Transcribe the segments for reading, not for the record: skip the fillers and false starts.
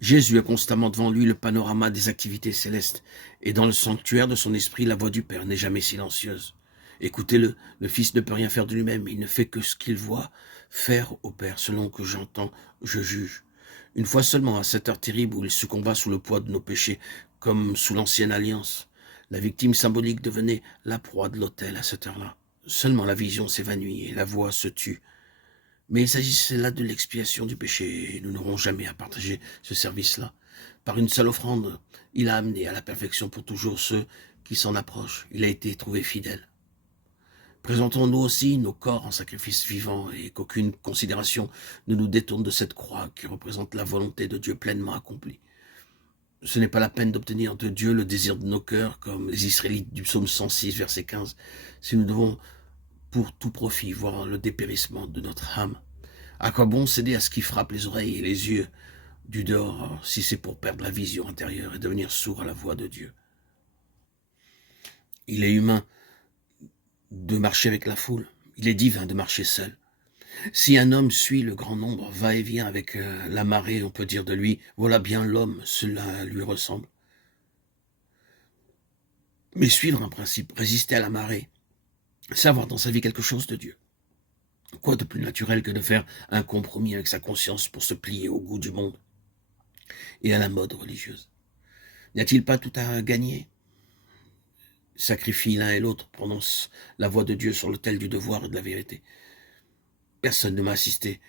Jésus a constamment devant lui le panorama des activités célestes, et dans le sanctuaire de son esprit, la voix du Père n'est jamais silencieuse. Écoutez-le, le Fils ne peut rien faire de lui-même, il ne fait que ce qu'il voit faire au Père, selon que j'entends, je juge. Une fois seulement, à cette heure terrible où il succomba sous le poids de nos péchés, comme sous l'ancienne alliance, la victime symbolique devenait la proie de l'autel à cette heure-là. Seulement la vision s'évanouit et la voix se tut. Mais il s'agissait là de l'expiation du péché, et nous n'aurons jamais à partager ce service-là. Par une seule offrande, il a amené à la perfection pour toujours ceux qui s'en approchent. Il a été trouvé fidèle. Présentons-nous aussi nos corps en sacrifice vivant et qu'aucune considération ne nous détourne de cette croix qui représente la volonté de Dieu pleinement accomplie. Ce n'est pas la peine d'obtenir de Dieu le désir de nos cœurs, comme les Israélites du psaume 106, verset 15, si nous devons pour tout profit voir le dépérissement de notre âme. À quoi bon céder à ce qui frappe les oreilles et les yeux du dehors, si c'est pour perdre la vision intérieure et devenir sourd à la voix de Dieu? Il est humain de marcher avec la foule, il est divin de marcher seul. Si un homme suit le grand nombre, va et vient avec la marée, on peut dire de lui, voilà bien l'homme, cela lui ressemble. Mais suivre un principe, résister à la marée, c'est avoir dans sa vie quelque chose de Dieu. Quoi de plus naturel que de faire un compromis avec sa conscience pour se plier au goût du monde et à la mode religieuse? N'y a-t-il pas tout à gagner? Sacrifient l'un et l'autre, prononcent la voix de Dieu sur l'autel du devoir et de la vérité. Personne ne m'a assisté,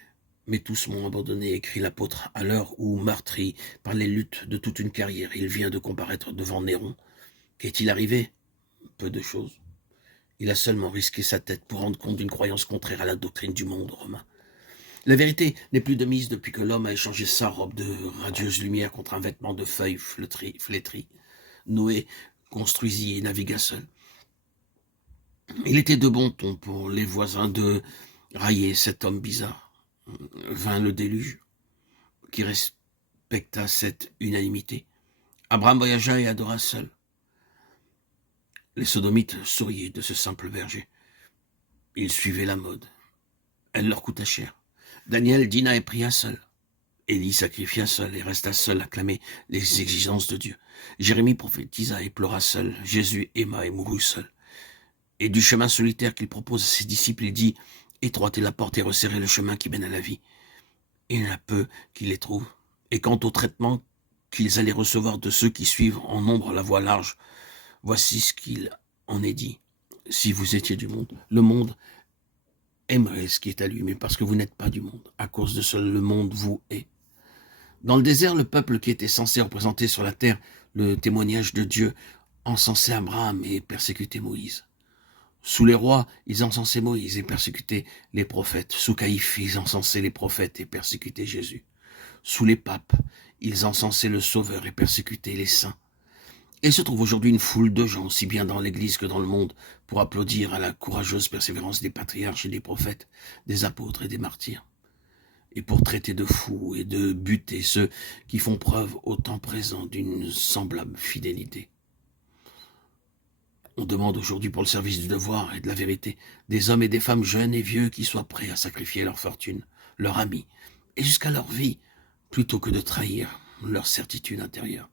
mais tous m'ont abandonné, écrit l'apôtre, à l'heure où, meurtri par les luttes de toute une carrière, il vient de comparaître devant Néron. Qu'est-il arrivé? Peu de choses. Il a seulement risqué sa tête pour rendre compte d'une croyance contraire à la doctrine du monde romain. La vérité n'est plus de mise depuis que l'homme a échangé sa robe de radieuse lumière contre un vêtement de feuilles flétries. Noé construisit et navigua seul. Il était de bon ton pour les voisins de railler cet homme bizarre. Vint le déluge, qui respecta cette unanimité. Abraham voyagea et adora seul. Les sodomites souriaient de ce simple verger. Ils suivaient la mode. Elle leur coûta cher. Daniel dîna et pria seul. Élie sacrifia seul et resta seul à clamer les exigences de Dieu. Jérémie prophétisa et pleura seul. Jésus aima et mourut seul. Et du chemin solitaire qu'il propose à ses disciples, il dit « Étroitez la porte et resserrez le chemin qui mène à la vie. » Il y en a peu qui les trouvent. Et quant au traitement qu'ils allaient recevoir de ceux qui suivent en nombre la voie large, voici ce qu'il en est dit. Si vous étiez du monde, le monde aimerait ce qui est à lui, mais parce que vous n'êtes pas du monde, à cause de cela, le monde vous est. Dans le désert, le peuple qui était censé représenter sur la terre le témoignage de Dieu encensait Abraham et persécutait Moïse. Sous les rois, ils encensaient Moïse et persécutaient les prophètes. Sous Caïphe, ils encensaient les prophètes et persécutaient Jésus. Sous les papes, ils encensaient le Sauveur et persécutaient les saints. Et il se trouve aujourd'hui une foule de gens, aussi bien dans l'Église que dans le monde, pour applaudir à la courageuse persévérance des patriarches et des prophètes, des apôtres et des martyrs, et pour traiter de fous et de buter ceux qui font preuve au temps présent d'une semblable fidélité. On demande aujourd'hui pour le service du devoir et de la vérité des hommes et des femmes jeunes et vieux qui soient prêts à sacrifier leur fortune, leur ami, et jusqu'à leur vie, plutôt que de trahir leur certitude intérieure.